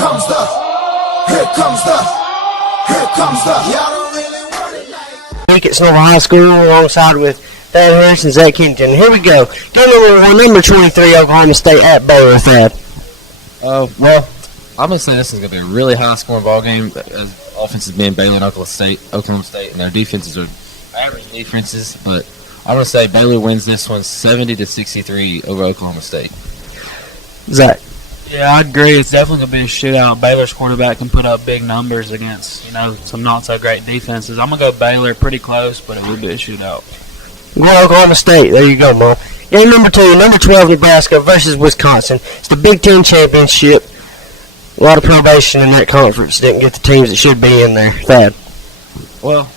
comes the, here comes the, here comes the. Y'all don't really want it like Week at Sonoraville High School alongside with Thad Harris and Zach Kennington. Here we go. Game number 23, Oklahoma State at Baylor, Thad. Well, I'm going to say this is going to be a really high-scoring ball game. As offenses being Baylor and Oklahoma State, and their defenses are average defenses. But I'm going to say Baylor wins this one 70-63 over Oklahoma State. Zach. Yeah, I agree. It's definitely going to be a shootout. Baylor's quarterback can put up big numbers against, some not-so-great defenses. I'm going to go Baylor pretty close, but it will be a shootout. Well, Oklahoma State. There you go, Mom. Game number 2, number 12, Nebraska versus Wisconsin. It's the Big Ten Championship. A lot of probation in that conference. Didn't get the teams that should be in there. Thad. Well,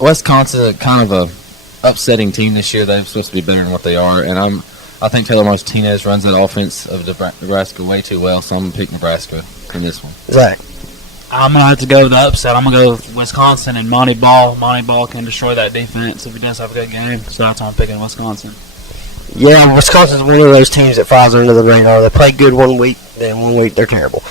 Wisconsin is kind of a upsetting team this year. They're supposed to be better than what they are, and I think Taylor Martinez runs that offense of Nebraska way too well, so I'm going to pick Nebraska in this one. Zach. I'm going to have to go with the upset. I'm going to go with Wisconsin and Monty Ball. Monty Ball can destroy that defense if he does have a good game, so that's why I'm picking Wisconsin. Yeah, Wisconsin's one of those teams that flies under the radar. They play good one week, then one week they're terrible.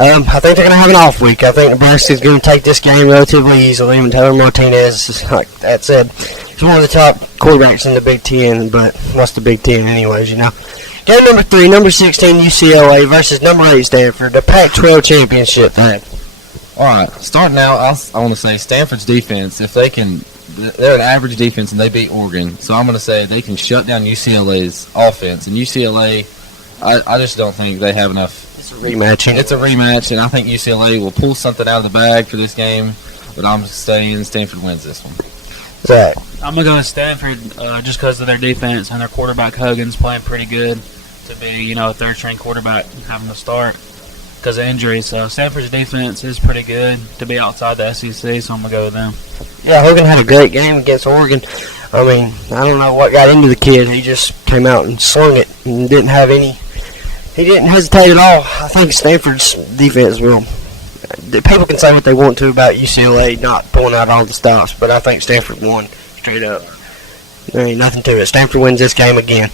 I think they're going to have an off week. I think Nebraska's going to take this game relatively easily. And Taylor Martinez, like that said, he's one of the top quarterbacks in the Big Ten, but what's the Big Ten anyways, Game number 3, number 16, UCLA versus number 8, Stanford, the Pac-12 championship. All right, starting out, I want to say Stanford's defense, if they can, they're an average defense and they beat Oregon, so I'm going to say they can shut down UCLA's offense. And UCLA, I just don't think they have enough. It's a rematch. It's a rematch, and I think UCLA will pull something out of the bag for this game, but I'm saying Stanford wins this one. Zach. I'm going to go with Stanford just because of their defense and their quarterback Hogan's playing pretty good to be, a third-string quarterback having to start because of injuries. So Stanford's defense is pretty good to be outside the SEC, so I'm going to go with them. Yeah, Hogan had a great game against Oregon. I mean, I don't know what got into the kid. He just came out and slung it and didn't have any. He didn't hesitate at all. I think Stanford's defense will. People can say what they want to about UCLA not pulling out all the stops, but I think Stanford won straight up. There ain't nothing to it. Stanford wins this game again.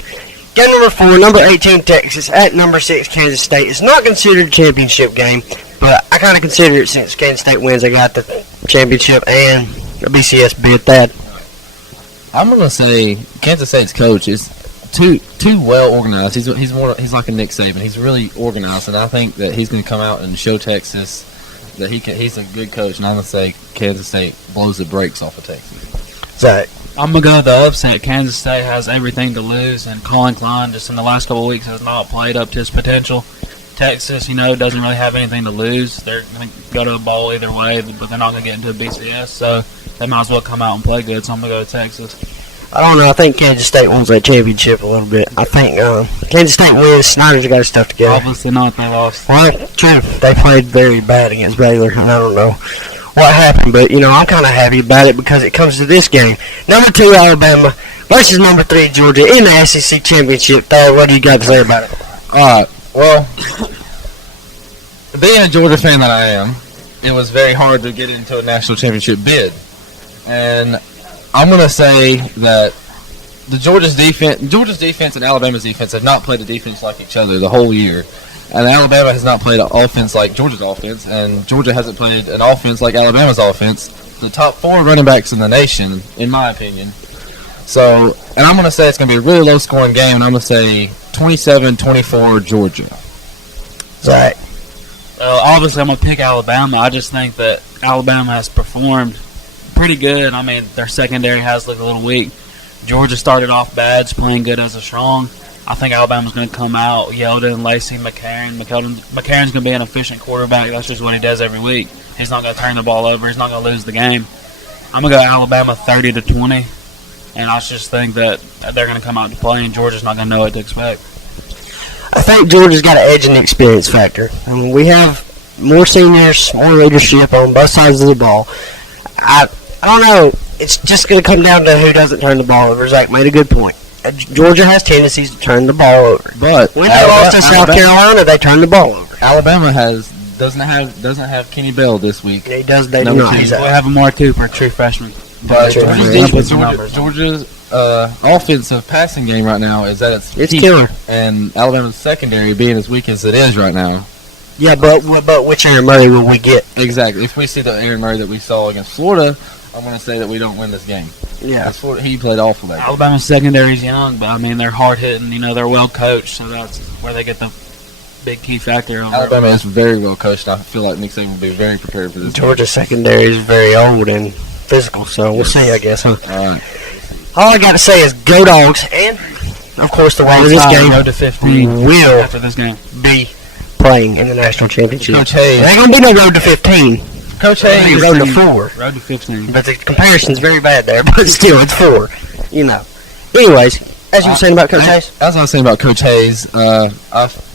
Game number 4, number 18, Texas, at number 6, Kansas State. It's not considered a championship game, but I kind of consider it since Kansas State wins. They got the championship and a BCS bid. That. I'm going to say Kansas State's coach is too well organized. He's like a Nick Saban. He's really organized, and I think that he's going to come out and show Texas that he's a good coach. And I'm going to say Kansas State blows the brakes off of Texas. Zach. I'm going to go with the upset. Kansas State has everything to lose, and Colin Klein just in the last couple of weeks has not played up to his potential. Texas, doesn't really have anything to lose. They're going to go to a bowl either way, but they're not going to get into a BCS, so they might as well come out and play good, so I'm going to go with Texas. I don't know. I think Kansas State wins that championship a little bit. I think Kansas State wins. Snyder's got his stuff together. Obviously not. They lost. Well, true. They played very bad against Baylor, and I don't know what happened, but, I'm kind of happy about it because it comes to this game. Number 2, Alabama versus number 3, Georgia in the SEC championship. What do you got to say about it? All right. Well, being a Georgia fan that I am, it was very hard to get into a national championship bid. And I'm going to say that Georgia's defense and Alabama's defense have not played a defense like each other the whole year. And Alabama has not played an offense like Georgia's offense, and Georgia hasn't played an offense like Alabama's offense. The top 4 running backs in the nation, in my opinion. So, and I'm going to say it's going to be a really low-scoring game, and I'm going to say 27-24 Georgia. Zach. Obviously, I'm going to pick Alabama. I just think that Alabama has performed pretty good. I mean, their secondary has looked a little weak. Georgia started off bad, it's playing good as a strong. I think Alabama's going to come out, Yeldon, Lacey, McCarron. McCarron's going to be an efficient quarterback. That's just what he does every week. He's not going to turn the ball over. He's not going to lose the game. I'm going to go Alabama 30-20, and I just think that they're going to come out to play, and Georgia's not going to know what to expect. I think Georgia's got an edge in the experience factor. I mean, we have more seniors, more leadership on both sides of the ball. I don't know. It's just going to come down to who doesn't turn the ball over. Zach made a good point. Georgia has tendencies to turn the ball over. But when they lost to South Carolina, they turned the ball over. Alabama doesn't have Kenny Bell this week. He does. They do not. We have Amari Cooper, true freshman. But Georgia's offensive passing game right now is at its peak, killer. and Alabama's secondary being as weak as it is right now, Yeah, but which Aaron Murray will we get? Exactly. If we see the Aaron Murray that we saw against Florida, I'm going to say that we don't win this game. Yeah. He played awful that game. Alabama's secondary's young, but I mean they're hard hitting. You know, they're well coached, so that's where they get the big key factor. On Alabama is very well coached. I feel like Nick Saban will be very prepared for this. Georgia secondary is very old and physical, so we'll see, I guess. Huh? All right. All I got to say is go Dogs, and of course the winner of this game road to 15 will after this game be playing in the national championship. Coach Hayes. There ain't gonna be no road to 15. Coach It's Hayes. road to 4. road to 15. But the comparison's very bad there, but still, it's 4. You know. Anyways, as you were saying about Coach Hayes. As I was saying about Coach Hayes,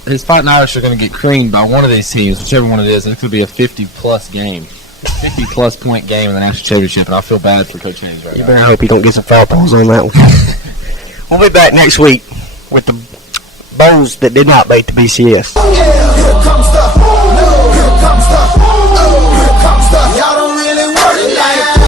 his Fighting Irish are going to get creamed by one of these teams, whichever one it is, and it could be a 50-plus game. 50-plus point game in the national championship, and I feel bad for Coach Hayes right You now. better hope you don't get some foul balls on that one. We'll be back next week with the bowls that did not make the BCS. Here